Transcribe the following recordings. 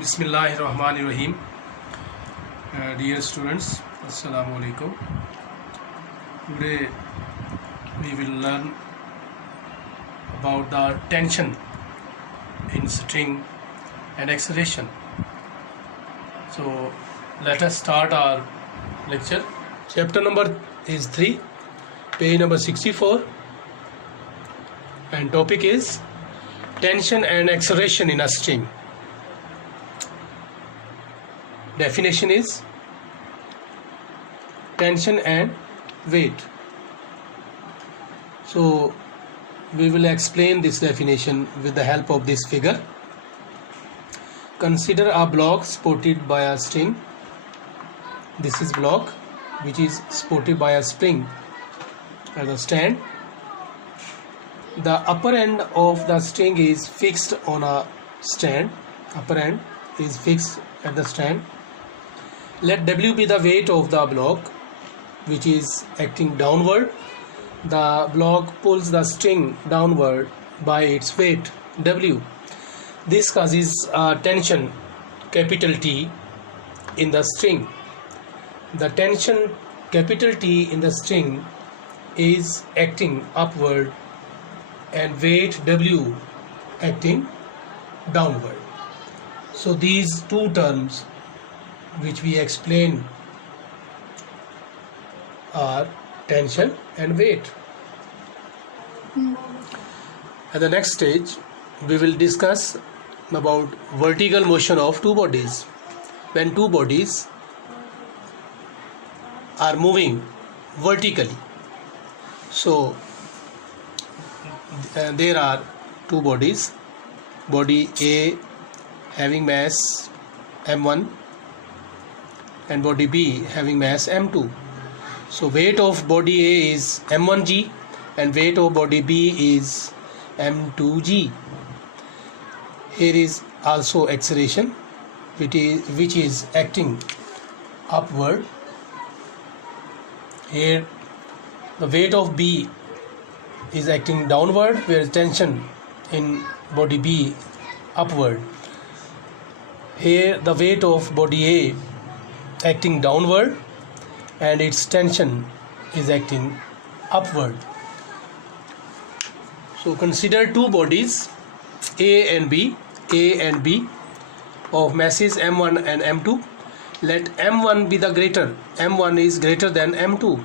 Bismillahirrahmanirrahim. Dear students, Assalamu alaikum. Today we will learn about the tension in string and acceleration. So let us start our lecture. Chapter number is 3, page number 64, and topic is tension and acceleration in a string. Definition is tension and weight. So we will explain this definition with the help of this figure. Consider a block supported by a string. This is block which is supported by a spring as a stand. The upper end of the string is fixed on a stand. Upper end is fixed at the stand. Let W be the weight of the block which is acting downward. The block pulls the string downward by its weight W. This causes a tension capital T in the string. The tension capital T in the string is acting upward and weight W acting downward. So these two terms which we explain are tension and weight. At the next stage we will discuss about vertical motion of two bodies. When two bodies are moving vertically, so there are two bodies, body A having mass m1 and body B having mass m2. So weight of body A is m1g and weight of body B is m2g. Here is also acceleration which is acting upward. Here the weight of B is acting downward, where tension in body B upward. Here the weight of body A acting downward and its tension is acting upward. So consider two bodies A and B of masses m1 and m2. Let m1 be the greater, m1 is greater than m2.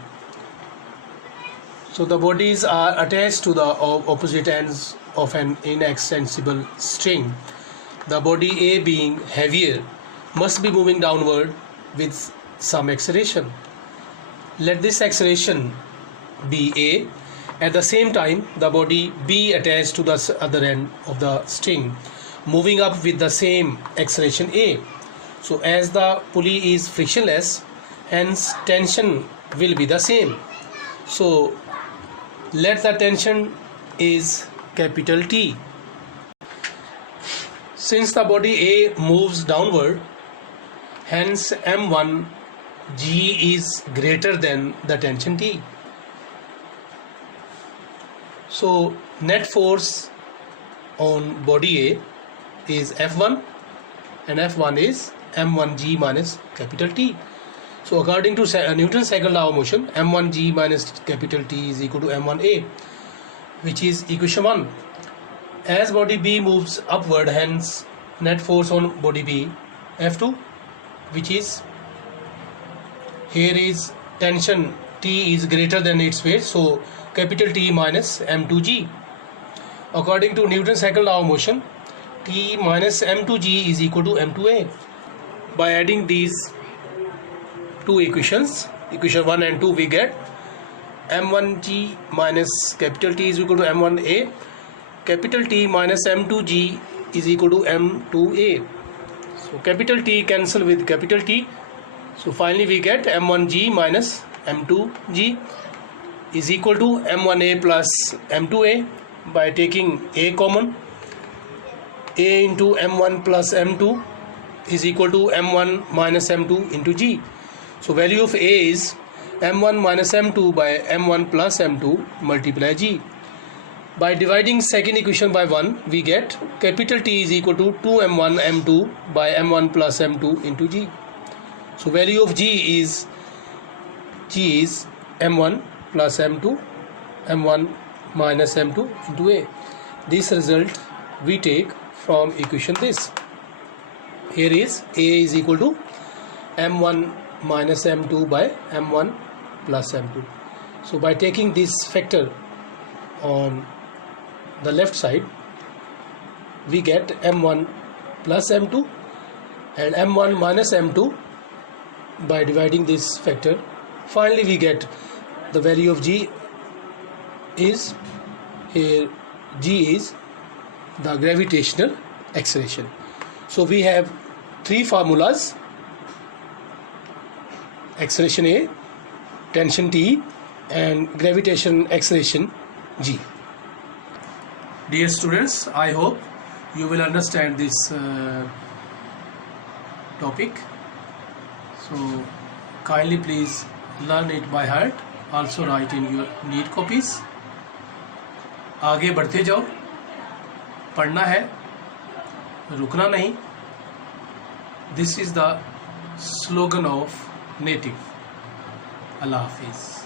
So the bodies are attached to the opposite ends of an inextensible string. The body A, being heavier, must be moving downward with some acceleration. Let this acceleration be A. At the same time, the body B attached to the other end of the string, moving up with the same acceleration A. So as the pulley is frictionless, hence tension will be the same. So let the tension is capital T. Since the body A moves downward, hence m1g is greater than the tension T. So net force on body A is F1 and F1 is m1g minus capital T. So according to Newton's second law of motion, m1g minus capital T is equal to m1a, which is equation 1. As body B moves upward, hence net force on body B F2, which is, here is tension T is greater than its weight, so capital T minus m2g. According to Newton's second law of motion, T minus m2g is equal to m2a. By adding these two equations, equation 1 and 2, we get m1g minus capital T is equal to m1a. Capital T minus m2g is equal to m2a. So capital T cancel with capital T. So finally we get m1g minus m2g is equal to m1a plus m2a. By taking a common, a into m1 plus m2 is equal to m1 minus m2 into g. So value of a is m1 minus m2 by m1 plus m2 multiply g. By dividing second equation by 1, we get capital T is equal to 2m1 m2 by m1 plus m2 into g. So value of g is m1 plus m2, m1 minus m2 into a. This result we take from equation this. Here is a is equal to m1 minus m2 by m1 plus m2. So by taking this factor on the left side, we get m1 plus m2 and m1 minus m2. By dividing this factor, finally we get the value of g is, here g is the gravitational acceleration. So we have three formulas: acceleration A, tension T, and gravitation acceleration G. Dear students, I hope you will understand this topic. So kindly please learn it by heart. Also write in your neat copies. आगे बढ़ते जाओ, पढ़ना है, रुकना नहीं. This is the slogan of native. Allah Hafiz.